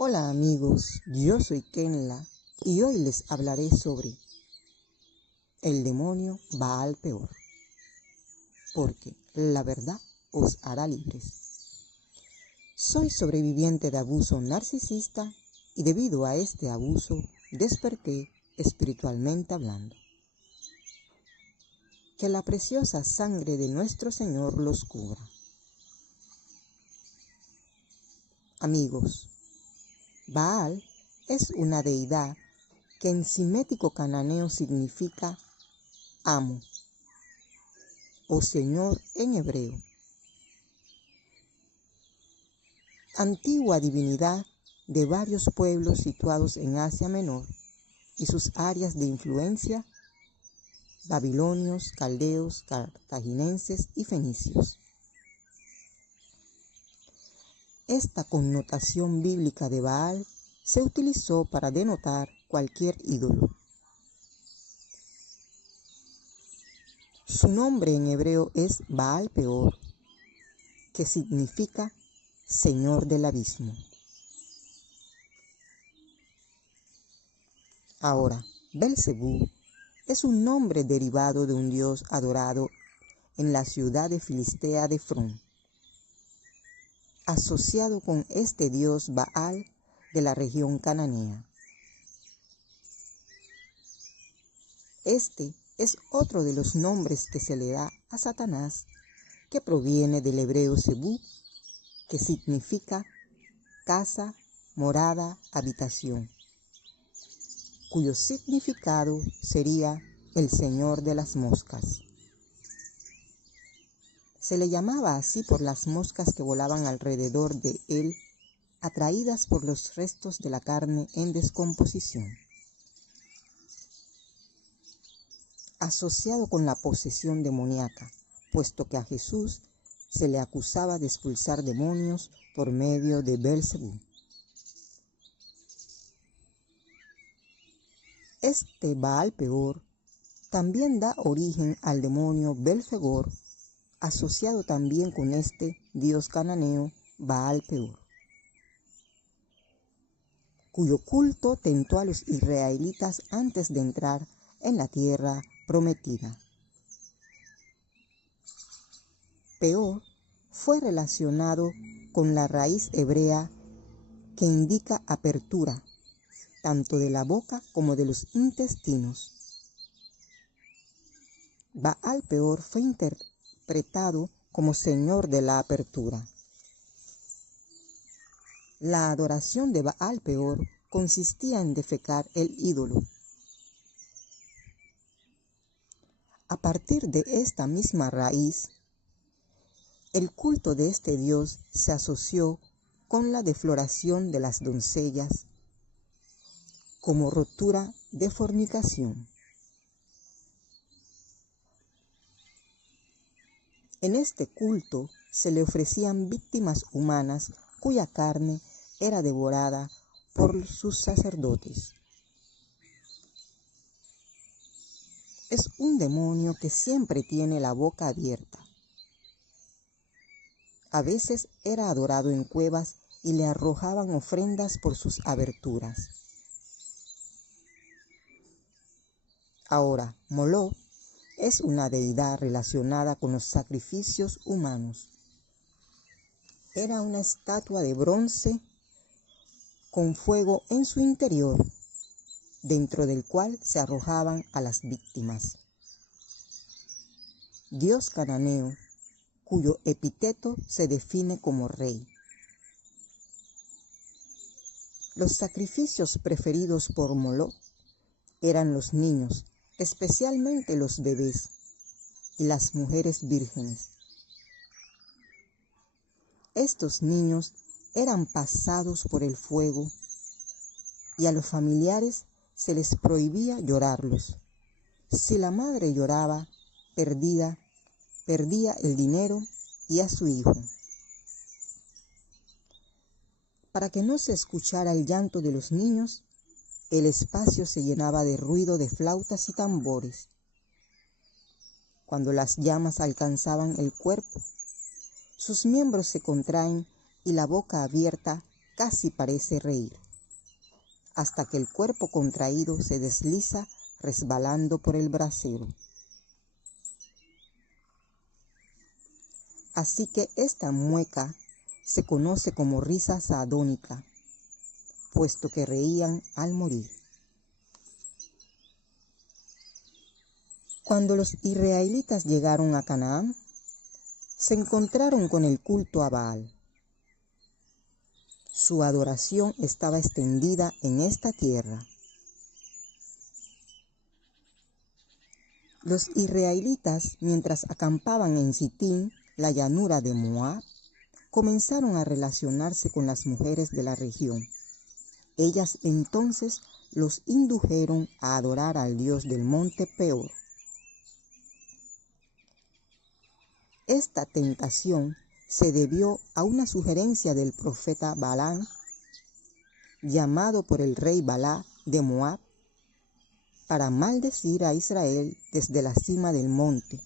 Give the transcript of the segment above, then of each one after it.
Hola amigos, yo soy Kenla y hoy les hablaré sobre el demonio Baal Peor, porque la verdad os hará libres. Soy sobreviviente de abuso narcisista y debido a este abuso desperté espiritualmente hablando. Que la preciosa sangre de nuestro Señor los cubra. Amigos, Baal es una deidad que en simético cananeo significa amo o Señor en hebreo. Antigua divinidad de varios pueblos situados en Asia Menor y sus áreas de influencia, babilonios, caldeos, cartaginenses y fenicios. Esta connotación bíblica de Baal se utilizó para denotar cualquier ídolo. Su nombre en hebreo es Baal Peor, que significa Señor del Abismo. Ahora, Belcebú es un nombre derivado de un dios adorado en la ciudad de Filistea de Efrón, asociado con este dios Baal de la región cananea. Este es otro de los nombres que se le da a Satanás, que proviene del hebreo Zebú, que significa casa, morada, habitación, cuyo significado sería el Señor de las moscas. Se le llamaba así por las moscas que volaban alrededor de él, atraídas por los restos de la carne en descomposición. Asociado con la posesión demoníaca, puesto que a Jesús se le acusaba de expulsar demonios por medio de Belcebú. Este Baal Peor también da origen al demonio Belfegor, asociado también con este dios cananeo Baal Peor, cuyo culto tentó a los israelitas antes de entrar en la tierra prometida. Peor fue relacionado con la raíz hebrea que indica apertura, tanto de la boca como de los intestinos. Baal Peor fue interpretado como Señor de la apertura. La adoración de Baal Peor consistía en defecar el ídolo. A partir de esta misma raíz, el culto de este dios se asoció con la defloración de las doncellas como rotura de fornicación. En este culto se le ofrecían víctimas humanas cuya carne era devorada por sus sacerdotes. Es un demonio que siempre tiene la boca abierta. A veces era adorado en cuevas y le arrojaban ofrendas por sus aberturas. Ahora, Moloch es una deidad relacionada con los sacrificios humanos. Era una estatua de bronce con fuego en su interior, dentro del cual se arrojaban a las víctimas. Dios cananeo, cuyo epíteto se define como rey. Los sacrificios preferidos por Moloch eran los niños, especialmente los bebés y las mujeres vírgenes. Estos niños eran pasados por el fuego y a los familiares se les prohibía llorarlos. Si la madre lloraba, perdía el dinero y a su hijo. Para que no se escuchara el llanto de los niños, el espacio se llenaba de ruido de flautas y tambores. Cuando las llamas alcanzaban el cuerpo, sus miembros se contraen y la boca abierta casi parece reír, hasta que el cuerpo contraído se desliza resbalando por el brasero. Así que esta mueca se conoce como risa sardónica, puesto que reían al morir. Cuando los israelitas llegaron a Canaán, se encontraron con el culto a Baal. Su adoración estaba extendida en esta tierra. Los israelitas, mientras acampaban en Sitín, la llanura de Moab, comenzaron a relacionarse con las mujeres de la región. Ellas entonces los indujeron a adorar al dios del monte Peor. Esta tentación se debió a una sugerencia del profeta Balaam, llamado por el rey Balá de Moab, para maldecir a Israel desde la cima del monte,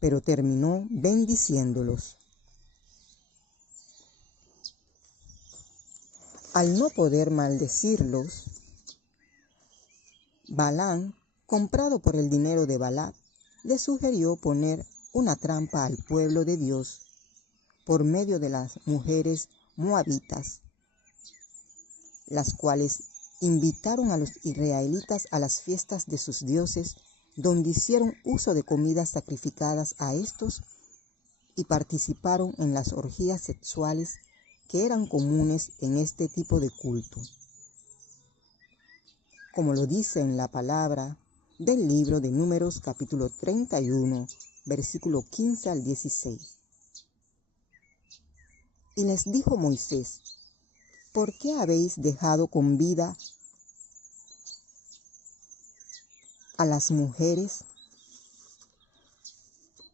pero terminó bendiciéndolos. Al no poder maldecirlos, Balaam, comprado por el dinero de Balac, le sugirió poner una trampa al pueblo de Dios por medio de las mujeres moabitas, las cuales invitaron a los israelitas a las fiestas de sus dioses, donde hicieron uso de comidas sacrificadas a estos y participaron en las orgías sexuales que eran comunes en este tipo de culto. Como lo dice en la palabra del libro de Números capítulo 31, versículo 15 al 16. Y les dijo Moisés: ¿por qué habéis dejado con vida a las mujeres?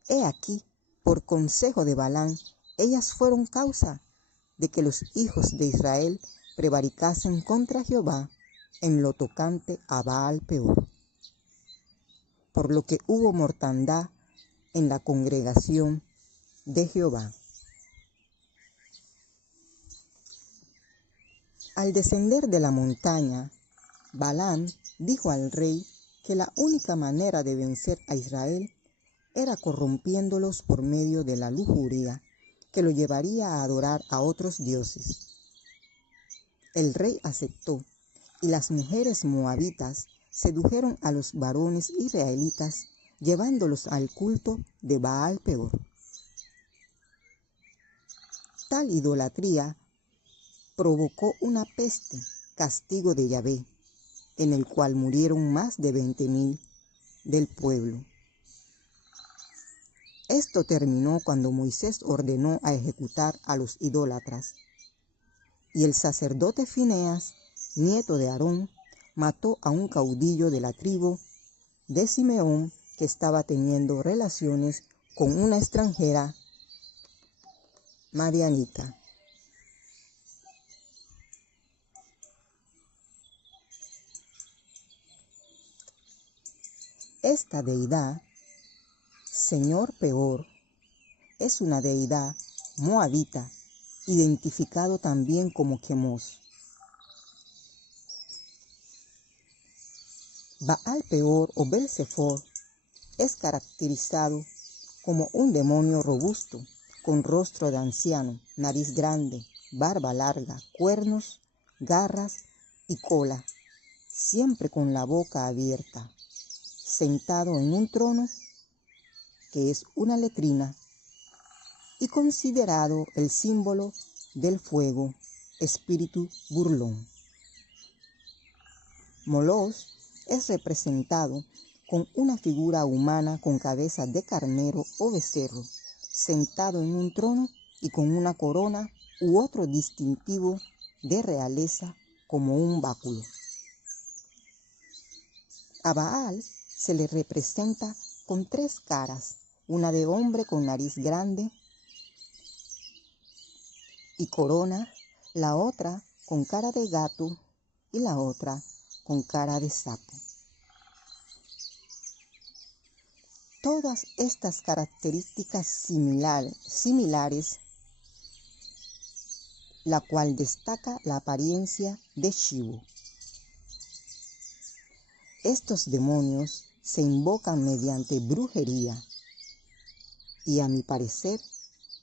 He aquí, por consejo de Balaam, ellas fueron causa de que los hijos de Israel prevaricasen contra Jehová en lo tocante a Baal Peor, por lo que hubo mortandad en la congregación de Jehová. Al descender de la montaña, Balaam dijo al rey que la única manera de vencer a Israel era corrompiéndolos por medio de la lujuria, que lo llevaría a adorar a otros dioses. El rey aceptó, y las mujeres moabitas sedujeron a los varones israelitas, llevándolos al culto de Baal Peor. Tal idolatría provocó una peste, castigo de Yahvé, en el cual murieron más de 20,000 del pueblo. Esto terminó cuando Moisés ordenó a ejecutar a los idólatras, y el sacerdote Fineas, nieto de Aarón, mató a un caudillo de la tribu de Simeón que estaba teniendo relaciones con una extranjera madianita. Esta deidad, Señor Peor, es una deidad moabita, identificado también como Quemos. Baal Peor o Belzefor es caracterizado como un demonio robusto, con rostro de anciano, nariz grande, barba larga, cuernos, garras y cola, siempre con la boca abierta, sentado en un trono que es una letrina, y considerado el símbolo del fuego, espíritu burlón. Moloch es representado con una figura humana con cabeza de carnero o becerro, sentado en un trono y con una corona u otro distintivo de realeza como un báculo. A Baal se le representa con 3 caras, una de hombre con nariz grande y corona, la otra con cara de gato y la otra con cara de sapo. Todas estas características similares la cual destaca la apariencia de Shivu. Estos demonios se invocan mediante brujería y a mi parecer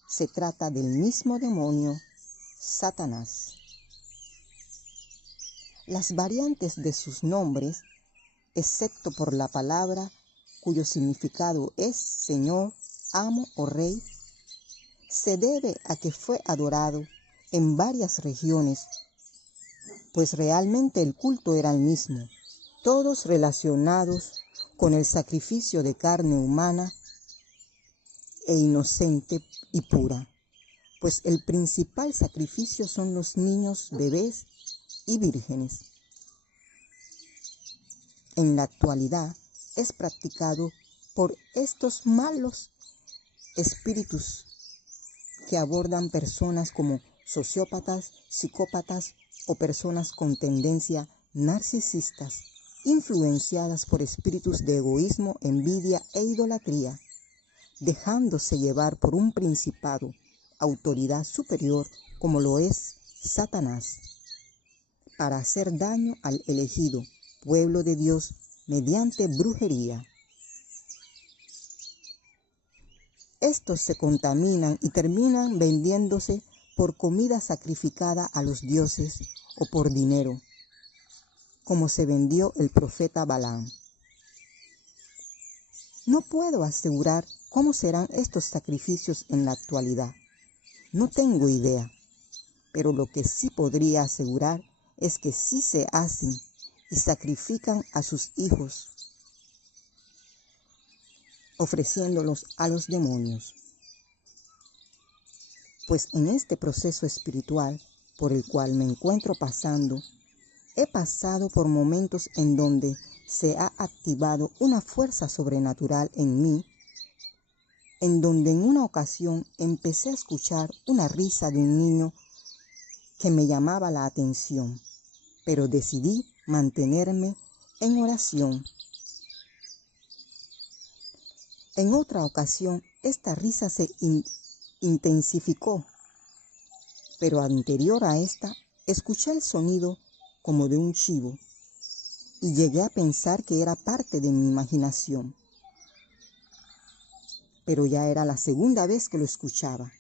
se trata del mismo demonio, Satanás. Las variantes de sus nombres, excepto por la palabra cuyo significado es Señor, Amo o Rey, se debe a que fue adorado en varias regiones, pues realmente el culto era el mismo, todos relacionados con el sacrificio de carne humana e inocente y pura, pues el principal sacrificio son los niños, bebés y vírgenes. En la actualidad es practicado por estos malos espíritus que abordan personas como sociópatas, psicópatas o personas con tendencia narcisistas, influenciadas por espíritus de egoísmo, envidia e idolatría, dejándose llevar por un principado, autoridad superior como lo es Satanás, para hacer daño al elegido pueblo de Dios mediante brujería. Estos se contaminan y terminan vendiéndose por comida sacrificada a los dioses o por dinero, como se vendió el profeta Balaam. No puedo asegurar cómo serán estos sacrificios en la actualidad. No tengo idea, pero lo que sí podría asegurar es que sí se hacen y sacrifican a sus hijos, ofreciéndolos a los demonios. Pues en este proceso espiritual por el cual me encuentro pasando, he pasado por momentos en donde se ha activado una fuerza sobrenatural en mí, en donde en una ocasión empecé a escuchar una risa de un niño que me llamaba la atención, pero decidí mantenerme en oración. En otra ocasión, esta risa se intensificó, pero anterior a esta, escuché el sonido como de un chivo y llegué a pensar que era parte de mi imaginación. Pero ya era la segunda vez que lo escuchaba,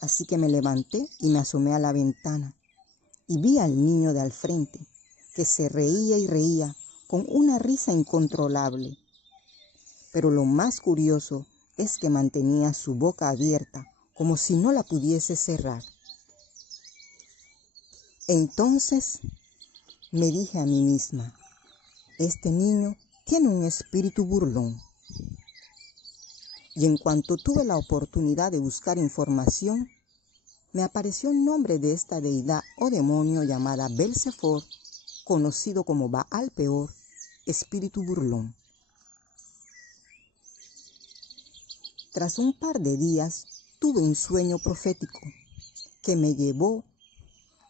así que me levanté y me asomé a la ventana y vi al niño de al frente, que se reía y reía con una risa incontrolable. Pero lo más curioso es que mantenía su boca abierta, como si no la pudiese cerrar. Entonces me dije a mí misma, este niño tiene un espíritu burlón. Y en cuanto tuve la oportunidad de buscar información, me apareció el nombre de esta deidad o demonio llamada Belzefor, conocido como Baal Peor, espíritu burlón. Tras un par de días, tuve un sueño profético que me llevó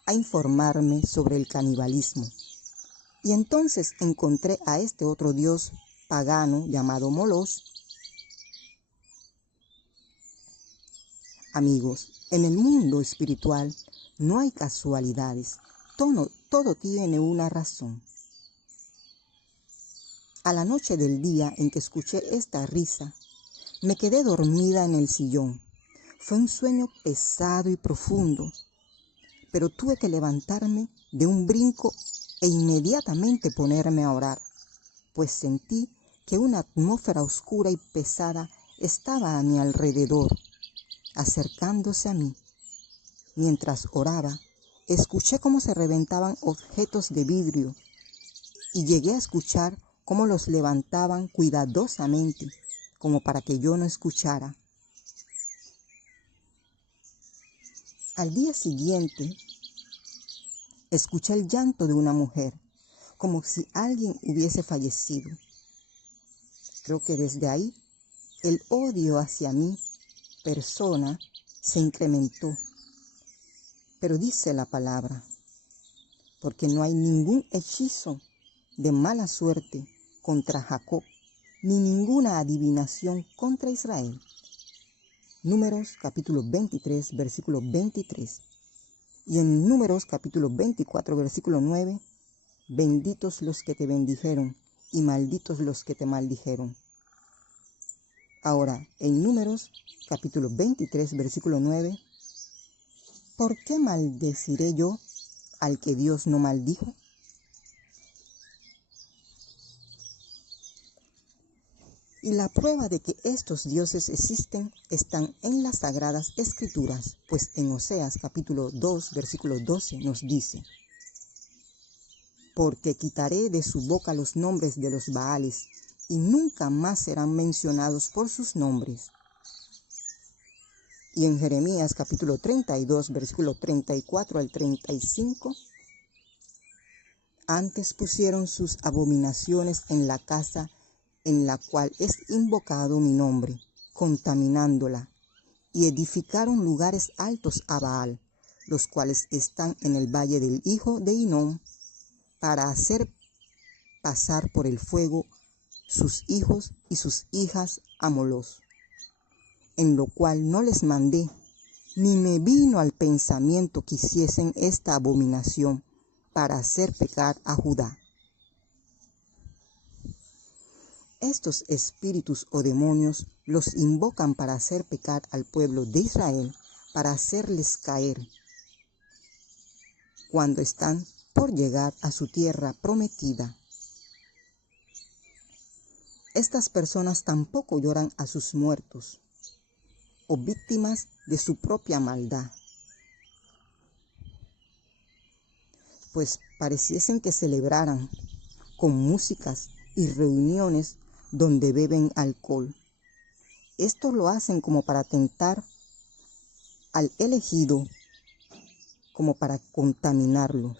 a informarme sobre el canibalismo. Y entonces encontré a este otro dios pagano llamado Moloch. Amigos, en el mundo espiritual no hay casualidades, todo tiene una razón. A la noche del día en que escuché esta risa, me quedé dormida en el sillón. Fue un sueño pesado y profundo, pero tuve que levantarme de un brinco e inmediatamente ponerme a orar, pues sentí que una atmósfera oscura y pesada estaba a mi alrededor, acercándose a mí. Mientras oraba, escuché cómo se reventaban objetos de vidrio y llegué a escuchar cómo los levantaban cuidadosamente, como para que yo no escuchara. Al día siguiente, escuché el llanto de una mujer, como si alguien hubiese fallecido. Creo que desde ahí, el odio hacia mi persona se incrementó. Pero dice la palabra, porque no hay ningún hechizo de mala suerte contra Jacob, ni ninguna adivinación contra Israel. Números capítulo 23, versículo 23. Y en Números capítulo 24, versículo 9, benditos los que te bendijeron y malditos los que te maldijeron. Ahora, en Números capítulo 23, versículo 9, ¿por qué maldeciré yo al que Dios no maldijo? Y la prueba de que estos dioses existen están en las Sagradas Escrituras, pues en Oseas capítulo 2, versículo 12 nos dice: porque quitaré de su boca los nombres de los Baales, y nunca más serán mencionados por sus nombres. Y en Jeremías capítulo 32, versículo 34 al 35, antes pusieron sus abominaciones en la casa en la cual es invocado mi nombre, contaminándola, y edificaron lugares altos a Baal, los cuales están en el valle del hijo de Hinnom, para hacer pasar por el fuego sus hijos y sus hijas a Moloch, en lo cual no les mandé, ni me vino al pensamiento que hiciesen esta abominación para hacer pecar a Judá. Estos espíritus o demonios los invocan para hacer pecar al pueblo de Israel, para hacerles caer cuando están por llegar a su tierra prometida. Estas personas tampoco lloran a sus muertos o víctimas de su propia maldad, pues pareciesen que celebraran con músicas y reuniones donde beben alcohol. Esto lo hacen como para tentar al elegido, como para contaminarlo.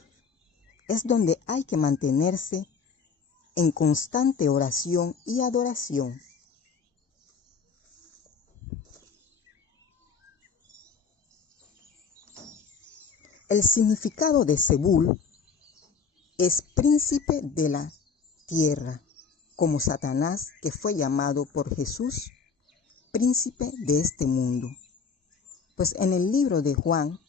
Es donde hay que mantenerse en constante oración y adoración. El significado de Zebul es príncipe de la tierra, como Satanás, que fue llamado por Jesús príncipe de este mundo. Pues en el libro de Juan,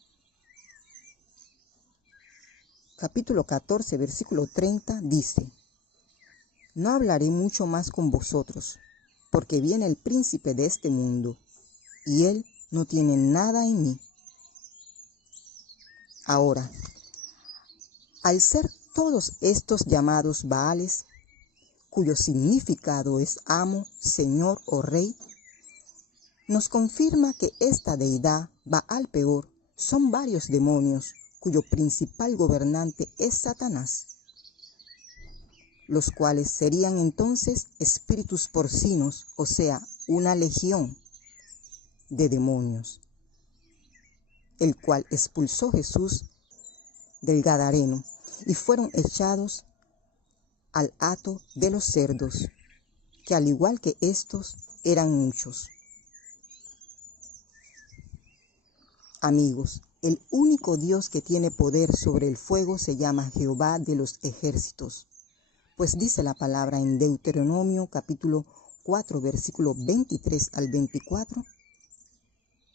capítulo 14, versículo 30, dice: no hablaré mucho más con vosotros, porque viene el príncipe de este mundo, y él no tiene nada en mí. Ahora, al ser todos estos llamados Baales, cuyo significado es amo, señor o rey, nos confirma que esta deidad, Baal Peor, son varios demonios cuyo principal gobernante es Satanás, los cuales serían entonces espíritus porcinos, o sea, una legión de demonios, el cual expulsó Jesús del Gadareno y fueron echados al hato de los cerdos, que al igual que estos eran muchos. Amigos, el único Dios que tiene poder sobre el fuego se llama Jehová de los ejércitos, pues dice la palabra en Deuteronomio capítulo 4, versículo 23 al 24,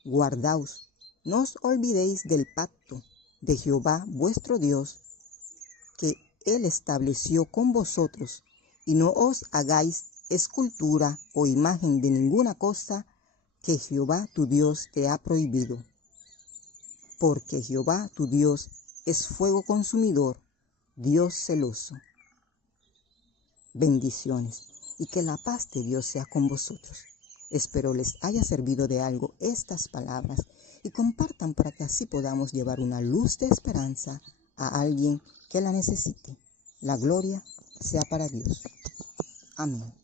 guardaos, no os olvidéis del pacto de Jehová vuestro Dios, que Él estableció con vosotros, y no os hagáis escultura o imagen de ninguna cosa que Jehová tu Dios te ha prohibido. Porque Jehová tu Dios es fuego consumidor, Dios celoso. Bendiciones, y que la paz de Dios sea con vosotros. Espero les haya servido de algo estas palabras y compartan para que así podamos llevar una luz de esperanza a alguien que la necesite. La gloria sea para Dios. Amén.